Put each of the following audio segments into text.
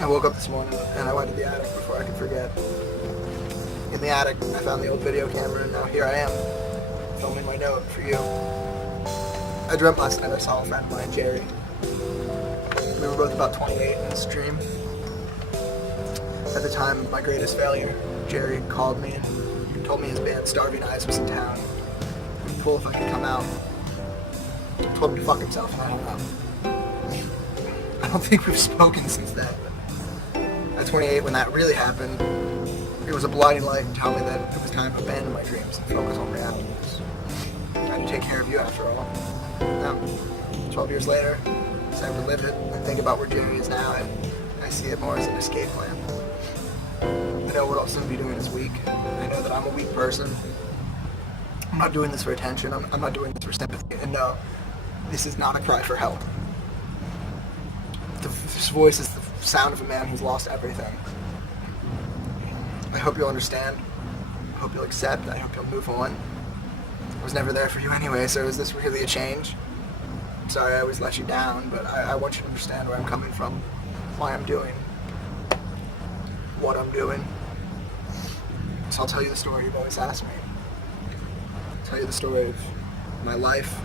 I woke up this morning and I went to the attic before I could forget. In the attic, I found the old video camera, and now here I am, filming my note for you. I dreamt last night I saw a friend of mine, Jerry. We were both about 28 in this dream. At the time of my greatest failure, Jerry called me and told me his band Starving Eyes was in town. It'd be cool if I could come out. Told him to fuck himself, and I hung up. I don't think we've spoken since then. At 28, when that really happened, it was a blinding light to tell me that it was time to abandon my dreams and focus on realities. I had to take care of you after all. Now, 12 years later, as I relive it and think about where Jerry is now, I see it more as an escape plan. I know what I'll soon be doing this week. I know that I'm a weak person. I'm not doing this for attention. I'm not doing this for sympathy. And no, this is not a cry for help. This voice is the sound of a man who's lost everything. I hope you'll understand. I hope you'll accept. I hope you'll move on. I was never there for you anyway, so is this really a change? I'm sorry I always let you down, but I want you to understand where I'm coming from, why I'm doing what I'm doing. So I'll tell you the story you've always asked me. I'll tell you the story of my life.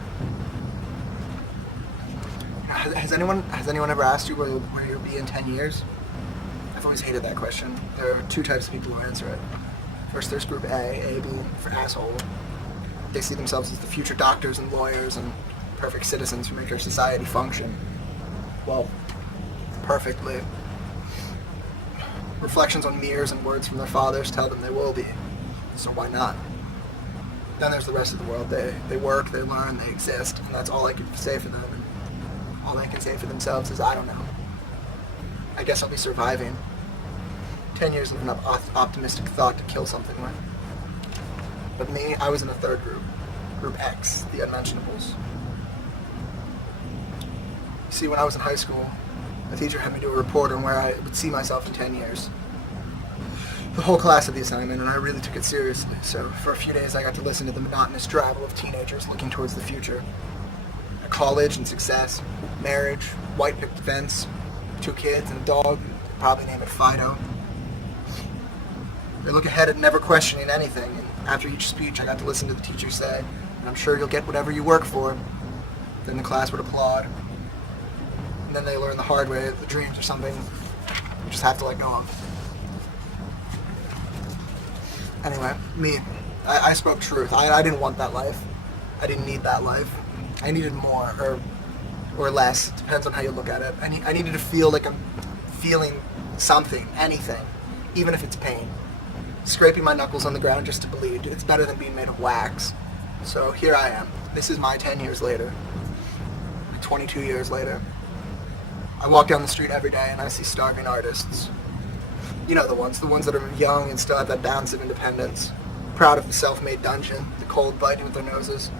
Has anyone ever asked you where you'll be in 10 years? I've always hated that question. There are two types of people who answer it. First, there's group A being for asshole. They see themselves as the future doctors and lawyers and perfect citizens who make our society function. Well, perfectly. Reflections on mirrors and words from their fathers tell them they will be. So why not? Then there's the rest of the world. They work, they learn, they exist, and that's all I can say for them. And all they can say for themselves is, I don't know. I guess I'll be surviving. 10 years of an optimistic thought to kill something with. But me, I was in a third group. Group X, the unmentionables. You see, when I was in high school, a teacher had me do a report on where I would see myself in 10 years. The whole class had the assignment, and I really took it seriously. So for a few days, I got to listen to the monotonous drabble of teenagers looking towards the future. College and success, marriage, white picket fence, 2 kids and a dog, probably name it Fido. They look ahead and never questioning anything, and after each speech I got to listen to the teacher say, and I'm sure you'll get whatever you work for. Then the class would applaud. And then they learn the hard way that the dreams are something you just have to let go of. Anyway, me, I spoke truth. I didn't want that life. I didn't need that life. I needed more, or less. It depends on how you look at it. I needed to feel like I'm feeling something, anything, even if it's pain. Scraping my knuckles on the ground just to bleed. It's better than being made of wax. So here I am. This is my 10 years later. 22 years later. I walk down the street every day and I see starving artists. You know the ones that are young and still have that ounce of independence. Proud of the self-made dungeon, the cold biting with their noses.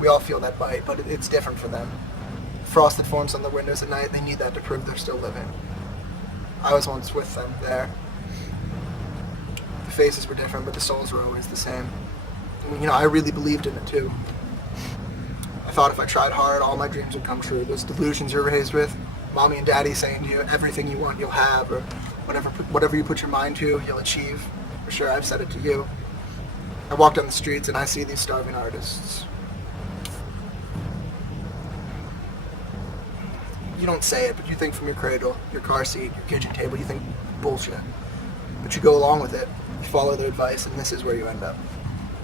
We all feel that bite, but it's different for them. Frost that forms on their windows at night, they need that to prove they're still living. I was once with them there. The faces were different, but the souls were always the same. And, I really believed in it too. I thought if I tried hard, all my dreams would come true. Those delusions you're raised with, mommy and daddy saying to you, everything you want you'll have, or whatever you put your mind to, you'll achieve. For sure, I've said it to you. I walk down the streets and I see these starving artists. You don't say it, but you think from your cradle, your car seat, your kitchen table, you think bullshit. But you go along with it, you follow their advice, and this is where you end up.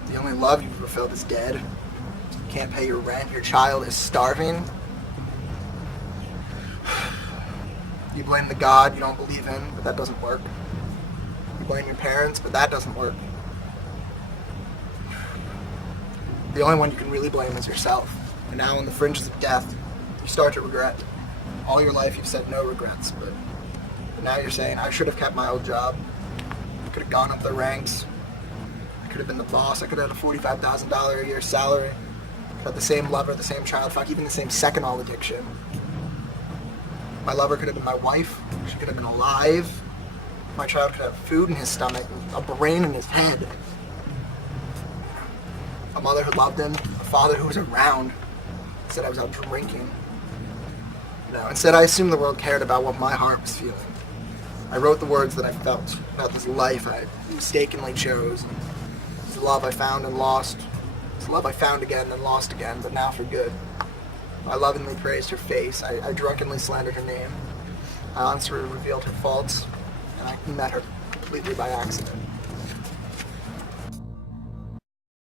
The only love you've ever felt is dead. You can't pay your rent, your child is starving. You blame the God you don't believe in, but that doesn't work. You blame your parents, but that doesn't work. The only one you can really blame is yourself. And now on the fringes of death, you start to regret. All your life you've said no regrets, but now you're saying, I should have kept my old job. could have gone up the ranks. I could have been the boss. I could have had a $45,000 a year salary. Had the same lover, the same child, fuck, even the same second all addiction. My lover could have been my wife. She could have been alive. My child could have food in his stomach, a brain in his head. A mother who loved him, a father who was around. Instead, I was out drinking. Instead, I assumed the world cared about what my heart was feeling. I wrote the words that I felt about this life I mistakenly chose. This love I found and lost. This love I found again and lost again, but now for good. I lovingly praised her face. I drunkenly slandered her name. I honestly revealed her faults, and I met her completely by accident.